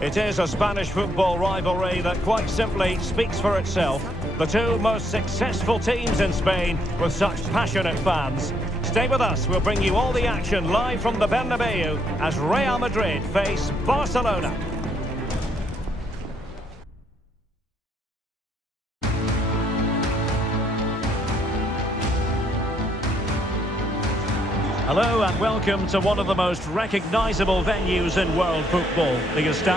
It is a Spanish football rivalry that quite simply speaks for itself. The two most successful teams in Spain with such passionate fans. Stay with us, we'll bring you all the action live from the Bernabeu as Real Madrid face Barcelona. Hello and welcome to one of the most recognisable venues in world football, the Estadio.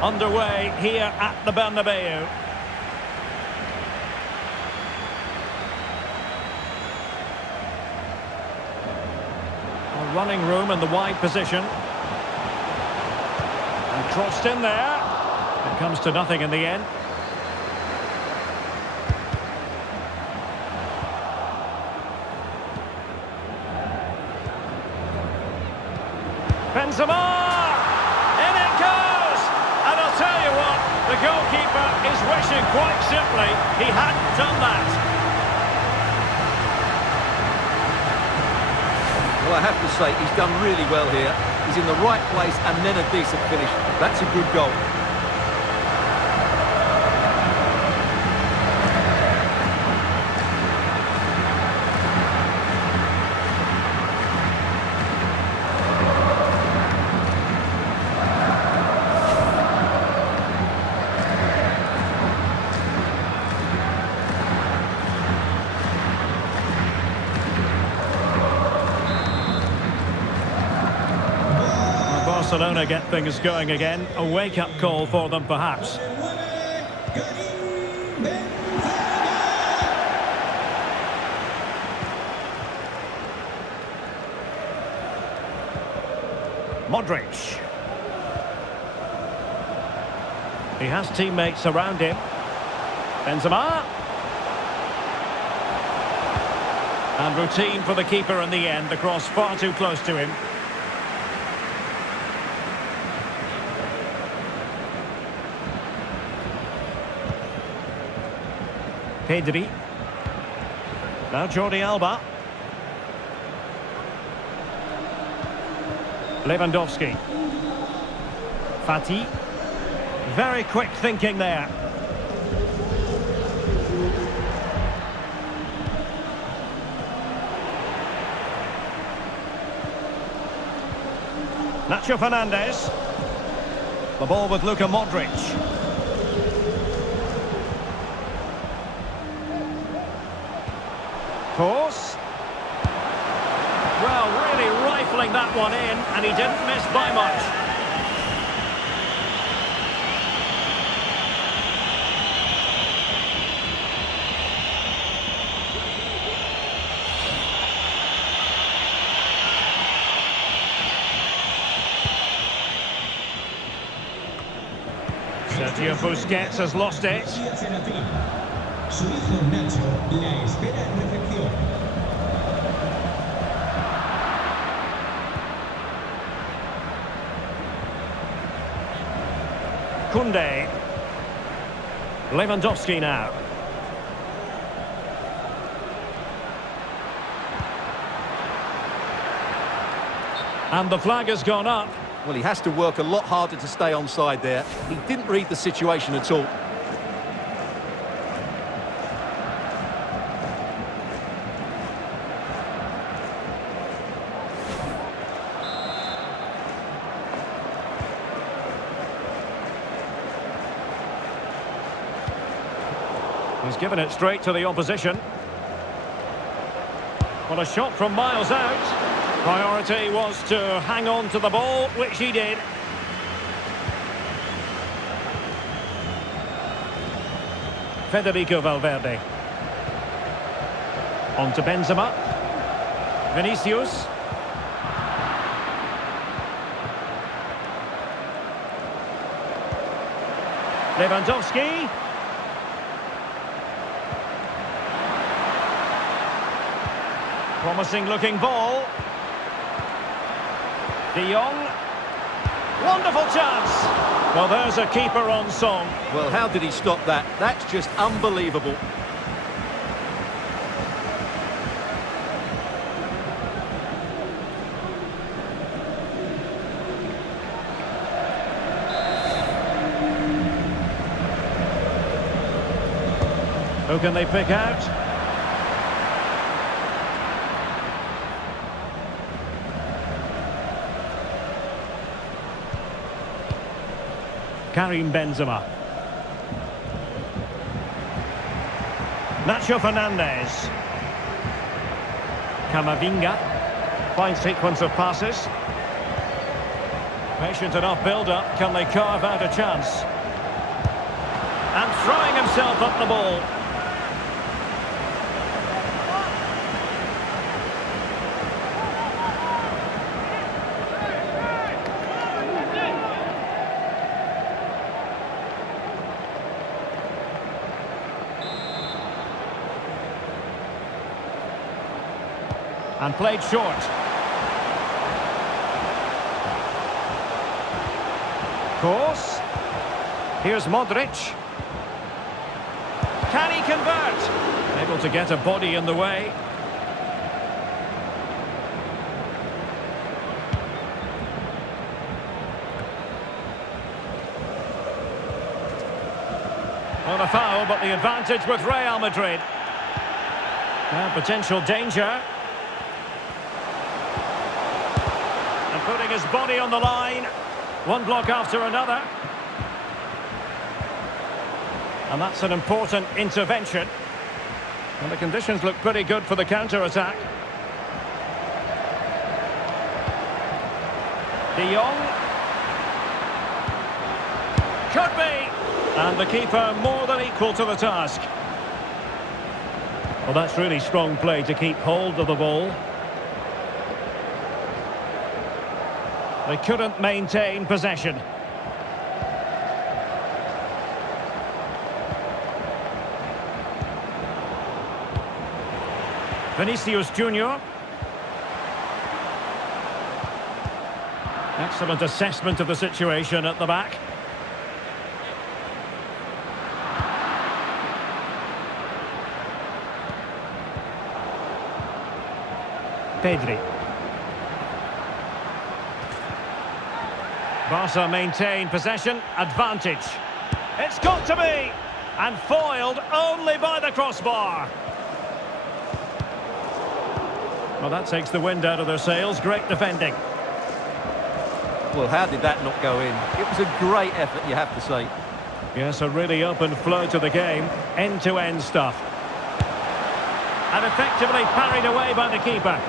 Underway here at the Bernabeu. A running room in the wide position. And crossed in there. It comes to nothing in the end. Benzema! The goalkeeper is wishing quite simply he hadn't done that. Well, I have to say, he's done really well here. He's in the right place and then a decent finish. That's a good goal. Barcelona get things going again. A wake-up call for them, perhaps. Modric. He has teammates around him. Benzema. And routine for the keeper in the end. The cross far too close to him. Pedri. Now Jordi Alba. Lewandowski. Fati. Very quick thinking there. Nacho Fernandez. The ball with Luka Modric. Course. Well, really rifling that one in, and he didn't miss by much. Sergio Busquets has lost it. Su hijo Nacho la espera en recepción. Koundé. Lewandowski now. And the flag has gone up. Well, he has to work a lot harder to stay onside there. He didn't read the situation at all. He's given it straight to the opposition. Well, a shot from miles out. Priority was to hang on to the ball, which he did. Federico Valverde. On to Benzema. Vinicius. Lewandowski. Promising looking ball. De Jong. Wonderful chance. Well, there's a keeper on song. Well, how did he stop that? That's just unbelievable. Who can they pick out? Karim Benzema. Nacho Fernandez. Camavinga. Fine sequence of passes. Patient enough build-up. Can they carve out a chance? And throwing himself up the ball. And played short. Course. Here's Modric. Can he convert? Able to get a body in the way. Not a foul, but the advantage with Real Madrid. And potential danger. Putting his body on the line. One block after another. And that's an important intervention. And the conditions look pretty good for the counter-attack. De Jong. Could be. And the keeper more than equal to the task. Well, that's really strong play to keep hold of the ball. They couldn't maintain possession. Vinicius Junior. Excellent assessment of the situation at the back. Pedri. Barca maintain possession, advantage. It's got to be! And foiled only by the crossbar. Well, that takes the wind out of their sails. Great defending. Well, how did that not go in? It was a great effort, you have to say. Yes, a really open flow to the game. End-to-end stuff. And effectively parried away by the keeper.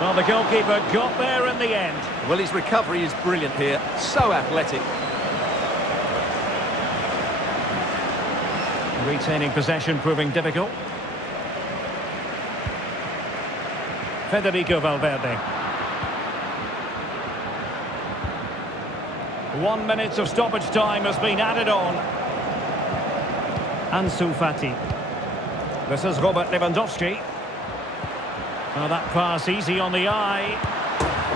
Well, the goalkeeper got there in the end. Well, his recovery is brilliant here. So athletic. Retaining possession proving difficult. Federico Valverde. 1 minute of stoppage time has been added on. Ansu Fati. This is Robert Lewandowski. Oh, that pass easy on the eye.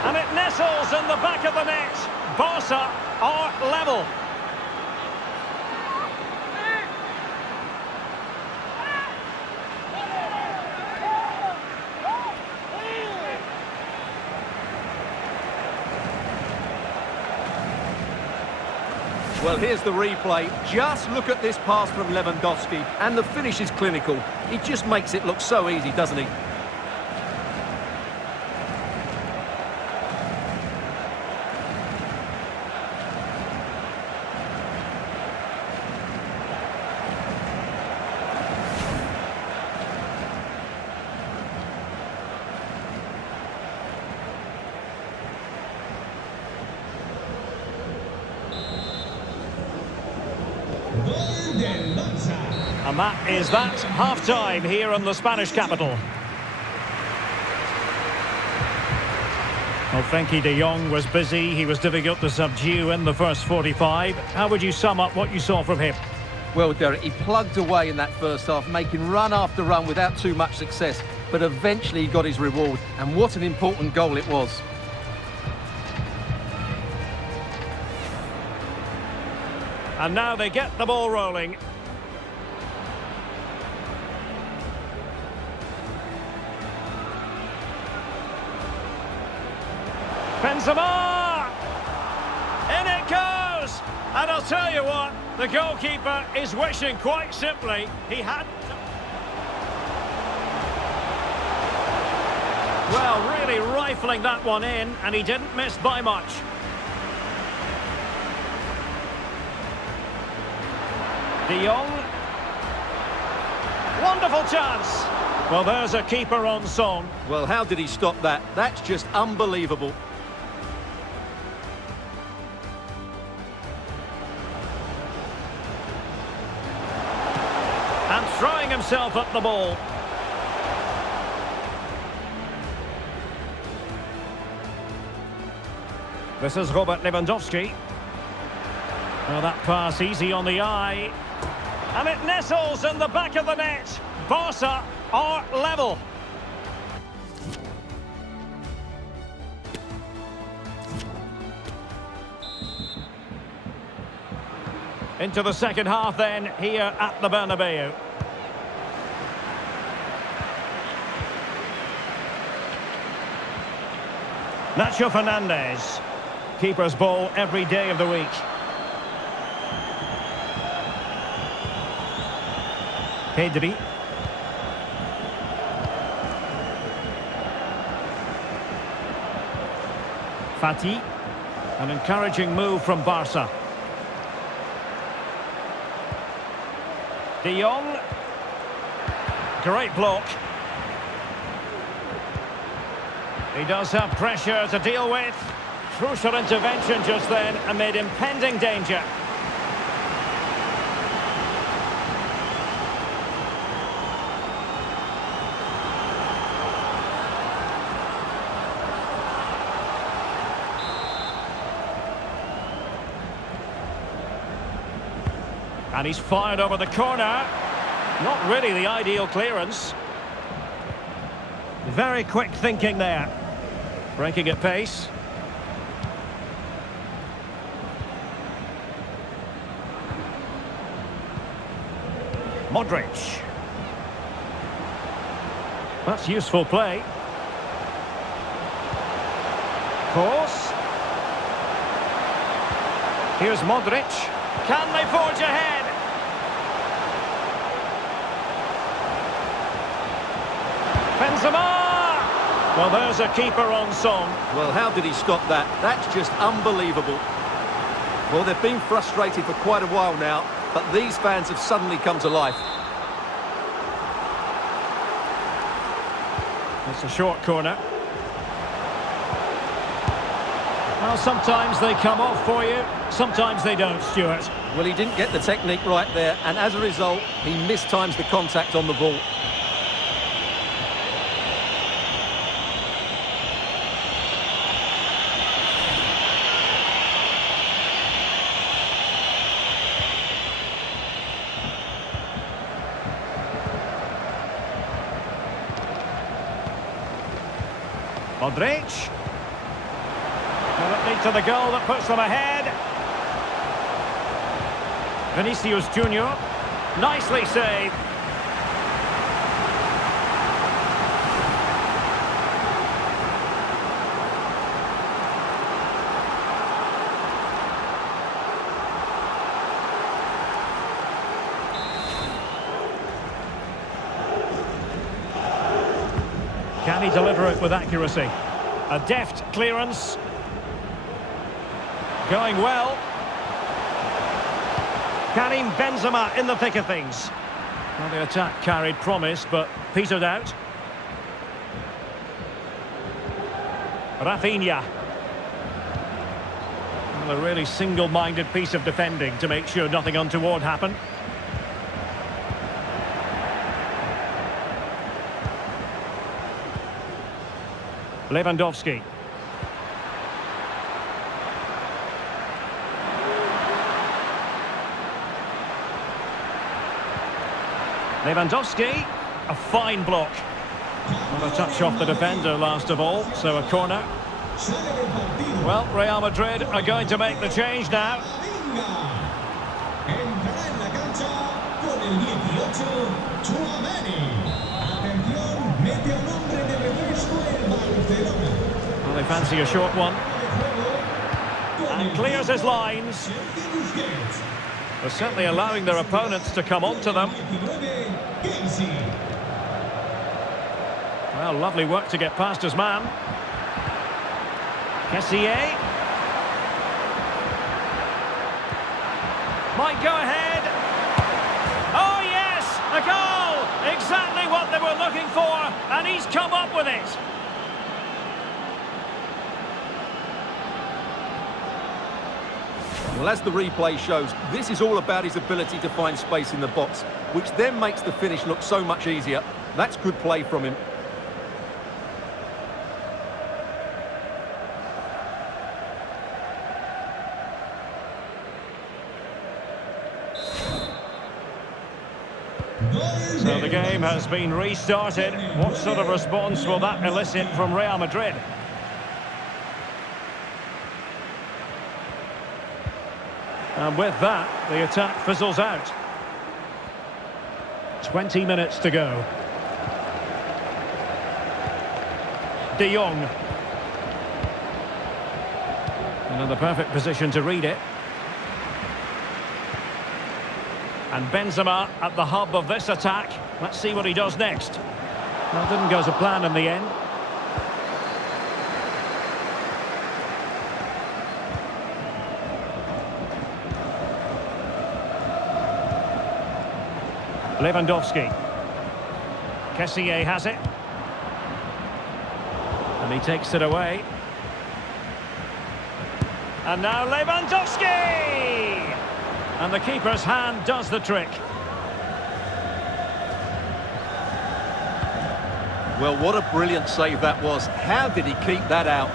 And it nestles in the back of the net. Barca are level. Well, here's the replay. Just look at this pass from Lewandowski, and the finish is clinical. He just makes it look so easy, doesn't he? Gol del Barça. And that is that half-time here in the Spanish capital. Well, Frenkie de Jong was busy. He was difficult to subdue in the first 45. How would you sum up what you saw from him? Well, Derek, he plugged away in that first half, making run after run without too much success. But eventually he got his reward. And what an important goal it was. And now they get the ball rolling. Benzema! In it goes! And I'll tell you what, the goalkeeper is wishing quite simply he had... Well, really rifling that one in, and he didn't miss by much. De Jong. Wonderful chance. Well, there's a keeper on song. Well, how did he stop that? That's just unbelievable. And throwing himself at the ball. This is Robert Lewandowski. Well, that pass easy on the eye. And it nestles in the back of the net. Barca are level. Into the second half then, here at the Bernabeu. Nacho Fernandez. Keeper's ball every day of the week. Pedri. Fati. An encouraging move from Barca. De Jong. Great block. He does have pressure to deal with. Crucial intervention just then amid impending danger. And he's fired over the corner. Not really the ideal clearance. Very quick thinking there. Breaking at pace. Modric. That's useful play. Course. Here's Modric. Can they forge ahead? Benzema! Well, there's a keeper on song. Well, how did he stop that? That's just unbelievable. Well, they've been frustrated for quite a while now, but these fans have suddenly come to life. It's a short corner. Well, sometimes they come off for you, sometimes they don't, Stuart. Well, he didn't get the technique right there, and as a result, he mistimes the contact on the ball. Modric. Will it lead to the goal that puts them ahead? Vinicius Junior. Nicely saved. Can he deliver it with accuracy? A deft clearance. Going well. Karim Benzema in the thick of things. Well, the attack carried promise, but petered out. Rafinha. Well, a really single-minded piece of defending to make sure nothing untoward happened. Lewandowski. Lewandowski, a fine block. Well, a touch off the defender last of all, so a corner. Well, Real Madrid are going to make the change now. Well, they fancy a short one. And clears his lines. They're certainly allowing their opponents to come onto them. Well, lovely work to get past his man. Kessié. Might go ahead. Oh yes, a goal! Exactly what they were looking for, and he's come up with it. Well, as the replay shows, this is all about his ability to find space in the box, which then makes the finish look so much easier. That's good play from him. So the game has been restarted. What sort of response will that elicit from Real Madrid? And with that, the attack fizzles out. 20 minutes to go. De Jong. And in the perfect position to read it. And Benzema at the hub of this attack. Let's see what he does next. Well, didn't go to plan in the end. Lewandowski. Kessié has it. And he takes it away. And now Lewandowski! And the keeper's hand does the trick. Well, what a brilliant save that was. How did he keep that out?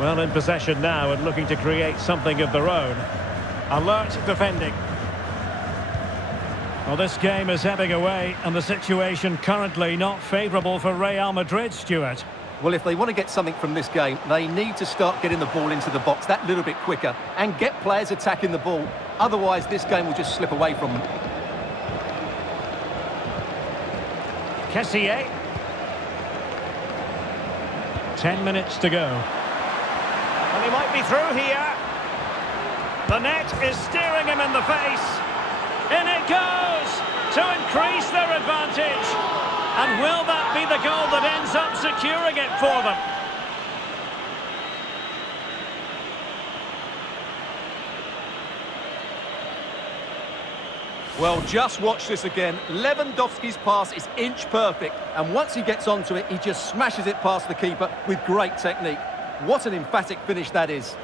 Well, in possession now and looking to create something of their own. Alert defending. Well, this game is ebbing away, and the situation currently not favourable for Real Madrid, Stuart. Well, if they want to get something from this game, they need to start getting the ball into the box that little bit quicker and get players attacking the ball. Otherwise, this game will just slip away from them. Kessié. 10 minutes to go. And he might be through here. The net is staring him in the face. In it goes to increase their advantage. And will that be the goal that ends up securing it for them? Well, just watch this again. Lewandowski's pass is inch perfect. And once he gets onto it, he just smashes it past the keeper with great technique. What an emphatic finish that is.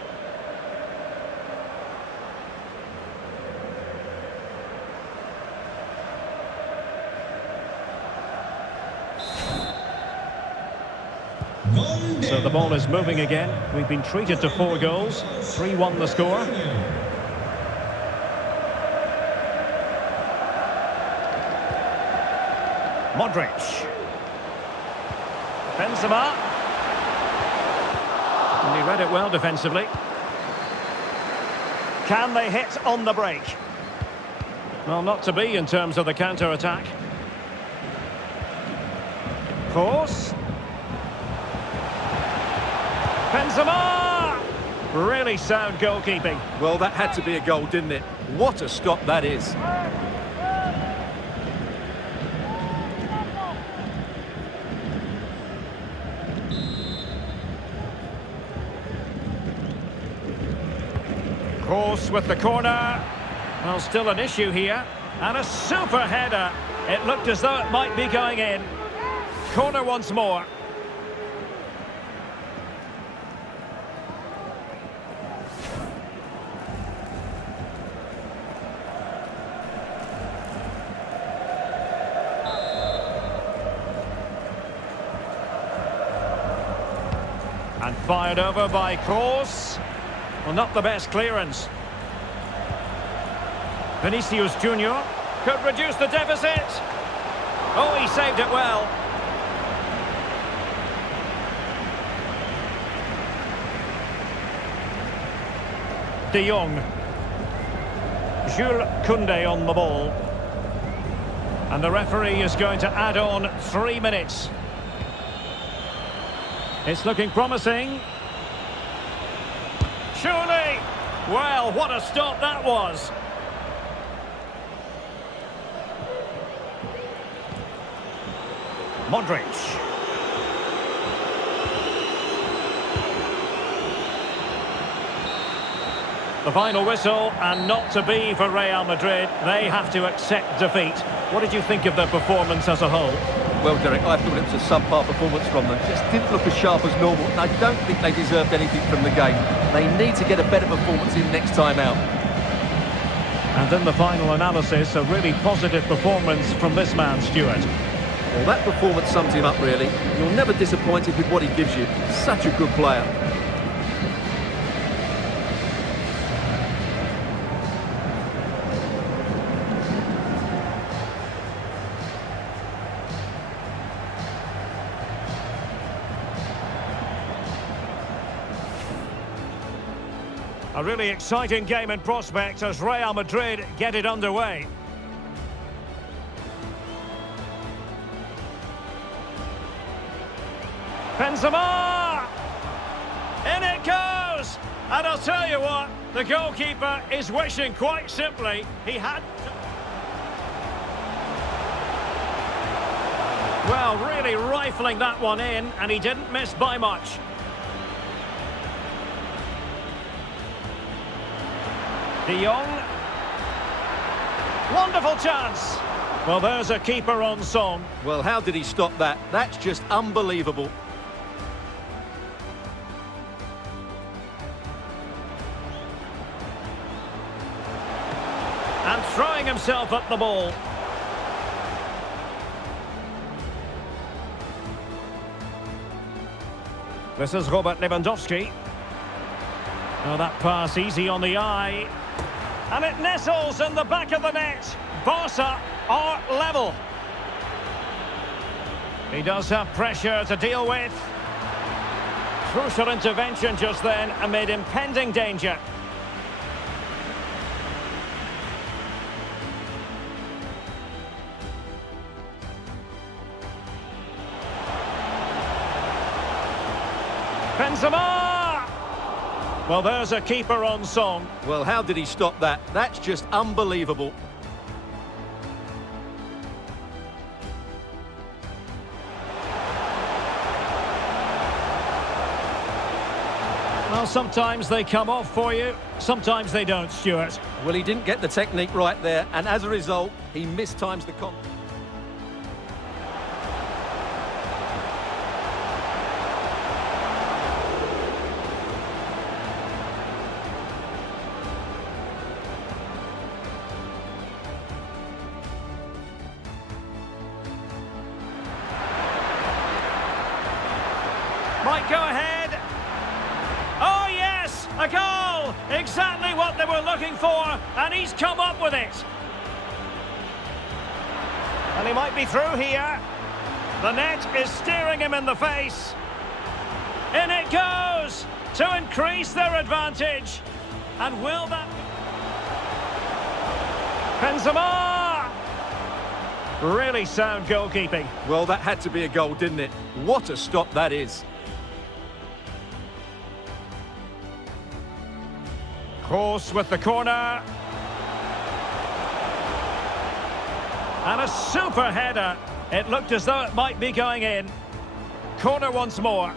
So the ball is moving again. We've been treated to 4 goals. 3-1 the score. Modric. Benzema. read it well defensively. Can they hit on the break? Well, not to be in terms of the counter-attack. Course. Benzema! Really sound goalkeeping. Well, that had to be a goal, didn't it? What a stop that is. Course with the corner. Well, still an issue here. And a super header. It looked as though it might be going in. Corner once more. And fired over by Kroos. Well, not the best clearance. Vinicius Junior could reduce the deficit. Oh, he saved it well. De Jong. Jules Koundé on the ball. And the referee is going to add on 3 minutes. It's looking promising. Surely! Well, what a stop that was. Modric. The final whistle, and not to be for Real Madrid. They have to accept defeat. What did you think of their performance as a whole? Well, Derek, I thought it was a subpar performance from them. Just didn't look as sharp as normal, and I don't think they deserved anything from the game. They need to get a better performance in next time out. And in the final analysis, a really positive performance from this man, Stuart. Well, that performance sums him up, really. You're never disappointed with what he gives you. Such a good player. A really exciting game in prospect as Real Madrid get it underway. Benzema! In it goes! And I'll tell you what, the goalkeeper is wishing quite simply he had... Well, really rifling that one in, and he didn't miss by much. De Jong. Wonderful chance. Well, there's a keeper on song. Well, how did he stop that? That's just unbelievable. And throwing himself at the ball. This is Robert Lewandowski. Oh, that pass easy on the eye. And it nestles in the back of the net. Barca are level. He does have pressure to deal with. Crucial intervention just then amid impending danger. Benzema! Well, there's a keeper on song. Well, how did he stop that? That's just unbelievable. Well, sometimes they come off for you, sometimes they don't, Stuart. Well, he didn't get the technique right there, and as a result, he mistimes the contact. Might go ahead. Oh, yes, a goal. Exactly what they were looking for, and he's come up with it. And he might be through here. The net is staring him in the face. In it goes. to increase their advantage. And will that... Benzema! Really sound goalkeeping. Well, that had to be a goal, didn't it? What a stop that is. Kroos with the corner. And a super header. It looked as though it might be going in. Corner once more.